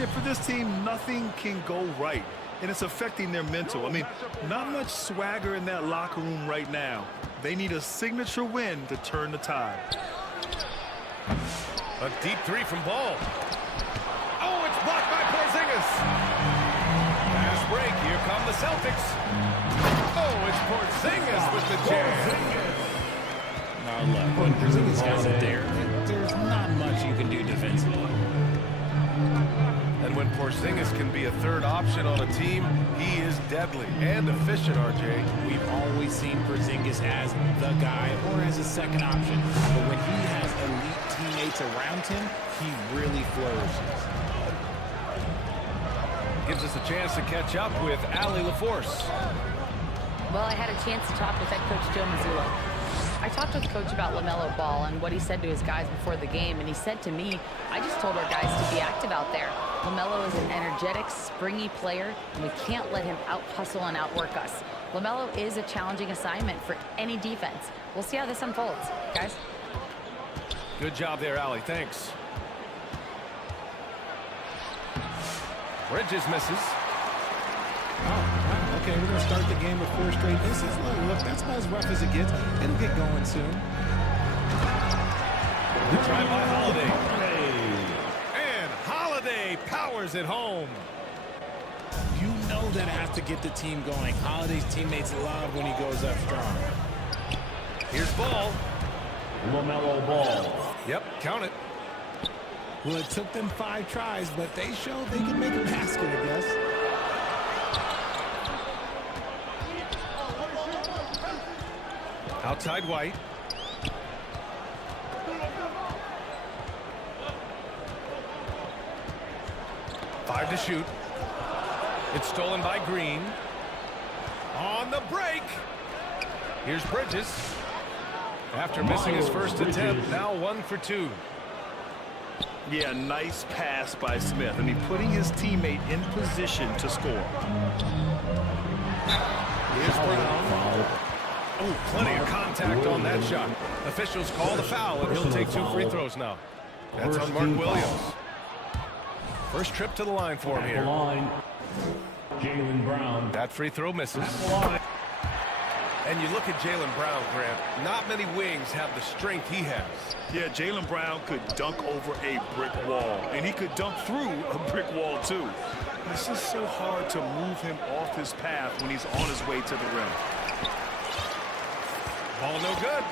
Yeah, for this team, nothing can go right, and it's affecting their mental. I mean, not much swagger in that locker room right now. They need a signature win to turn the tide. A deep three from Ball. Oh, it's blocked by Porzingis. Fast break. Here come the Celtics. Oh, it's Porzingis with the jam. Now look, when Porzingis has it there, there's not much you can do defensively. And when Porzingis can be a third option on a team, he is deadly and efficient, RJ. We've always seen Porzingis as the guy or as a second option. But when he has elite teammates around him, he really flourishes. Gives us a chance to catch up with Allie LaForce. Well, I had a chance to talk with head coach Joe Mazzulla. I talked with Coach about LaMelo Ball and what he said to his guys before the game, and he said to me, I just told our guys to be active out there. LaMelo is an energetic, springy player, and we can't let him out-hustle and outwork us. LaMelo is a challenging assignment for any defense. We'll see how this unfolds, guys. Good job there, Allie. Thanks. Bridges misses. Oh, okay, we're going to start the game with 4 straight misses. Look, that's about as rough as it gets. It'll get going soon. The try by Holiday. And Holiday powers it home. You know that has to get the team going. Holiday's teammates love when he goes up strong. Here's Ball. LaMelo Ball. Yep, count it. Well, it took them 5 tries, but they showed they can make a basket, I guess. Outside White. Five to shoot. It's stolen by Green. On the break. Here's Bridges. After missing his first attempt, now 1 for 2. Yeah, nice pass by Smith. I mean, putting his teammate in position to score. Here's Brown. Oh, plenty of contact on that shot. Officials call the foul, and he'll take 2 free throws now. That's on Mark Williams. First trip to the line for him here. Jaylen Brown. That free throw misses. And you look at Jaylen Brown, Grant. Not many wings have the strength he has. Yeah, Jaylen Brown could dunk over a brick wall, and he could dunk through a brick wall, too. It's just so hard to move him off his path when he's on his way to the rim. Ball no good.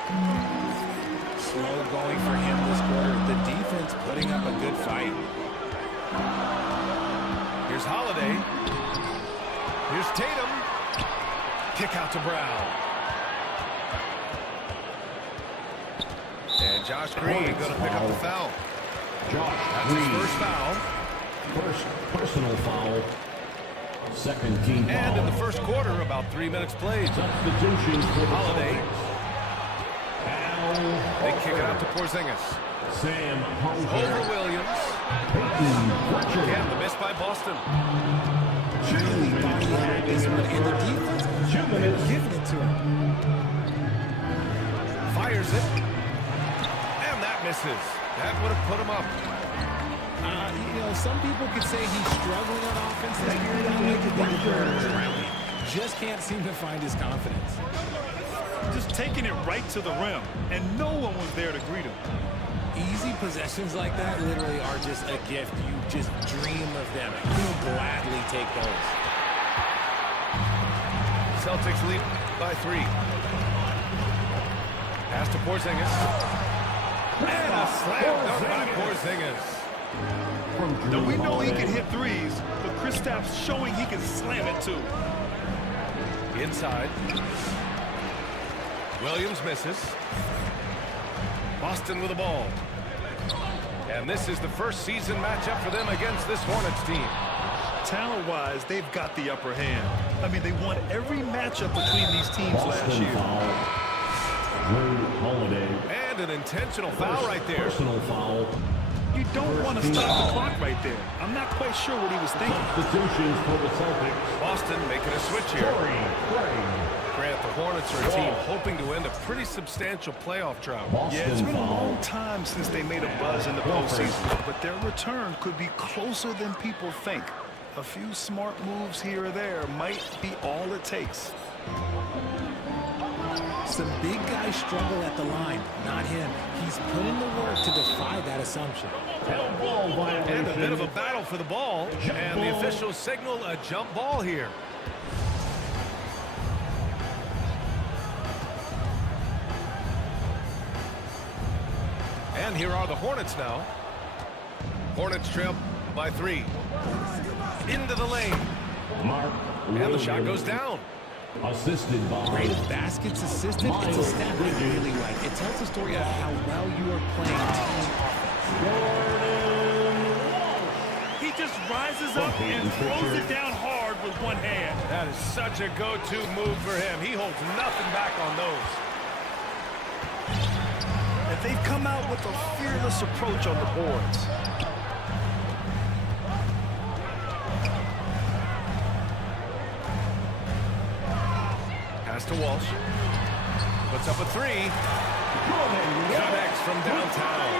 Slow going for him this quarter. The defense putting up a good fight. Here's Holiday. Here's Tatum. Kick out to Brown. And Josh Green going to pick up the foul. That's his first foul. First personal foul. Second team foul. And in the first quarter, about 3 minutes played. Substitutions for Holiday. They kick it out to Porzingis. Sam Over Williams. Again, the miss by Boston. Really thought he had this one, and the defense was giving it to him. Fires it. And that misses. That would have put him up. You know, some people could say he's struggling on offense this year. I like to think the around him. Just can't seem to find his confidence. Just taking it right to the rim, and no one was there to greet him. Easy possessions like that literally are just a gift. You just dream of them. You'll gladly take those. Celtics lead by 3. Pass to Porzingis. And a slam dunk by Porzingis. Now, we know he can hit threes, but Kristaps showing he can slam it too. Inside. Williams misses. Boston with the ball. And this is the first season matchup for them against this Hornets team. Talent-wise, they've got the upper hand. I mean, they won every matchup between these teams last year. Holiday. And an intentional foul right there. Personal foul. You don't want to stop the clock right there. I'm not quite sure what he was thinking. Substitutions for the Celtics. Boston making a switch here. Corey Craig. Grant, the Hornets are a team hoping to end a pretty substantial playoff drought. Yeah, it's been a long time since they made a buzz in the postseason, but their return could be closer than people think. A few smart moves here or there might be all it takes. Some big guys struggle at the line, not him. He's put in the work to defy that assumption. Ball violation. And a bit of a battle for the ball. And the officials signal a jump ball here. And here are the Hornets now. Hornets trail by 3. Into the lane. Mark And the shot goes down. Assisted by Great baskets assisted. It's a stat I really like. It tells the story of how well you are playing team offense. He just rises up and throws it down hard with one hand. That is such a go-to move for him. He holds nothing back on those. And they've come out with a fearless approach on the boards. Pass to Walsh. Puts up a 3. Connects from downtown.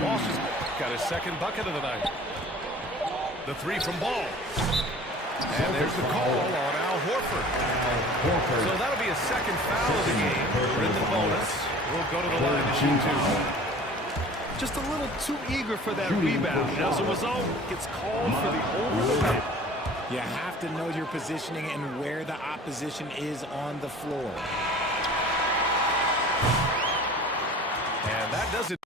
Walsh has got his second bucket of the night. The 3 from Ball. And there's the call on Al Horford. So that'll be a second foul of the game. We're in the bonus. We'll go to the line to shoot 2. Just a little too eager for that rebound. As a result, gets called for the over. You have to know your positioning and where the opposition is on the floor. And that does it.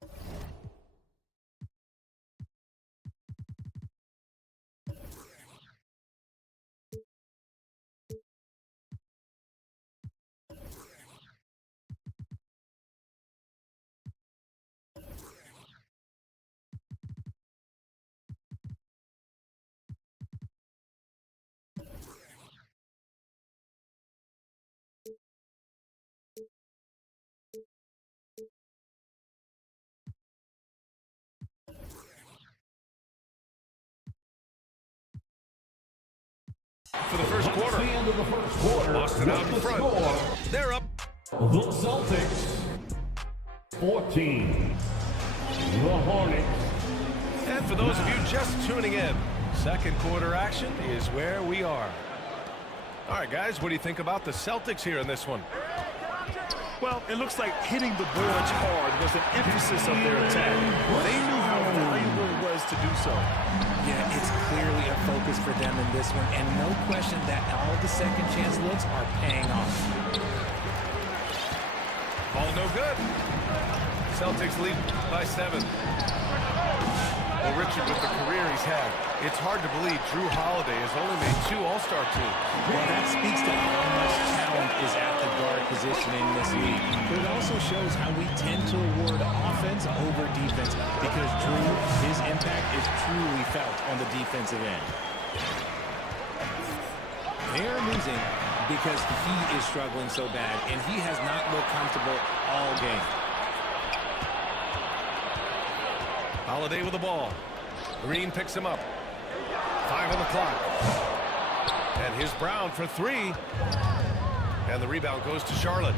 For the first quarter. The end of the first quarter. Boston out in front. They're up. The Celtics 14. The Hornets. And for those of you just tuning in, second quarter action is where we are. All right, guys, what do you think about the Celtics here in this one? Well, it looks like hitting the boards hard was an emphasis of their attack. They knew how valuable it was to do so. Yeah, it's clearly a focus for them in this one, and no question that all the second chance looks are paying off. Ball no good. Celtics lead by 7. Well, Richard, with the career he's had, it's hard to believe Drew Holiday has only made 2 All-Star teams. Well, that speaks to how much talent is at the guard position in this league. But it also shows how we tend to award offense over defense because Drew, his impact is truly felt on the defensive end. They are losing because he is struggling so bad, and he has not looked comfortable all game. Holiday with the ball. Green picks him up. 5 on the clock. And here's Brown for 3. And the rebound goes to Charlotte.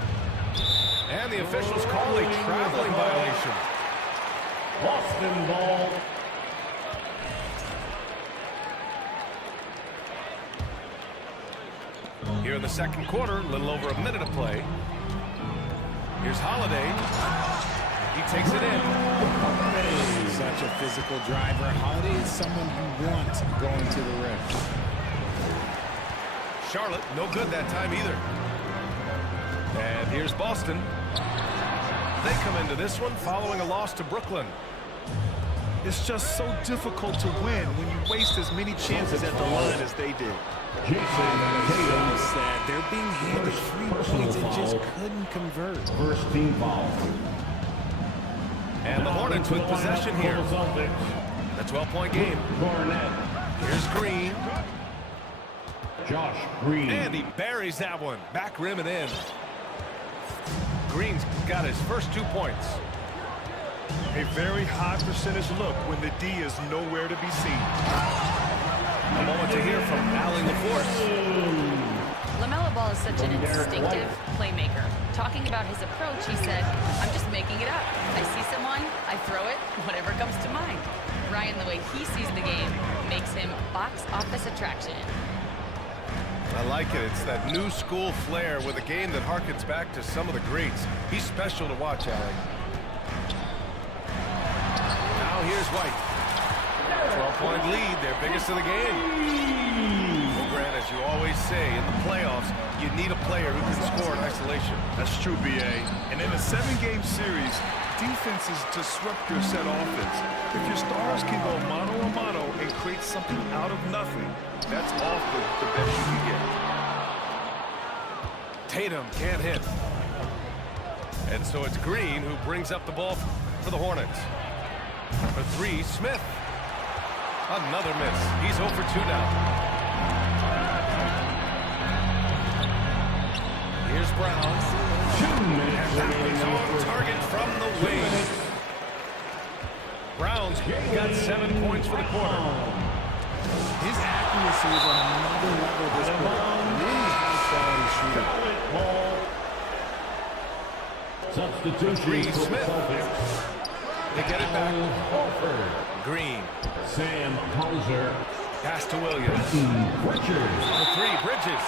And the officials call a traveling violation. Boston ball. Here in the second quarter, a little over a minute of play. Here's Holiday. He takes it in. Such a physical driver. Holiday is someone you want going to the rim. Charlotte, no good that time either. And here's Boston. They come into this one following a loss to Brooklyn. It's just so difficult to win when you waste as many chances at the line as they did. Jason Sad. They're being handed 3 points and just couldn't convert. First team foul. And the Hornets with possession here. A 12-point game. Garnett. Here's Green. Josh Green. And he buries that one. Back rim and in. Green's got his first 2 points. A very high percentage look when the D is nowhere to be seen. A moment to hear from Allie LaForce. LaMelo Ball is such an instinctive playmaker. Talking about his approach, he said, "I'm just making it up. I see someone, I throw it, whatever comes to mind." Ryan, the way he sees the game, makes him box office attraction. I like it. It's that new school flair with a game that harkens back to some of the greats. He's special to watch, Allie. Now here's White. 12-point lead, their biggest of the game. Well, Grant, as you always say, in the playoffs, you need a player who can score in isolation. That's true, B.A. And in a 7-game series, defenses disrupt your set offense. If your stars can go mano-a-mano and create something out of nothing, that's often the best you can get. Tatum can't hit. And so it's Green who brings up the ball for the Hornets. For 3, Smith. Another miss. He's 0 for 2 now. Here's Brown. And that one's on target from the wing. Brown's got 7 points for the quarter. His accuracy is on another level this quarter. Really high-quality shooter. Substitution Green, for the Smith. Celtics. They get it back. Horford. Green. Sam Hauser. Pass to Williams. Richards. For 3, Bridges.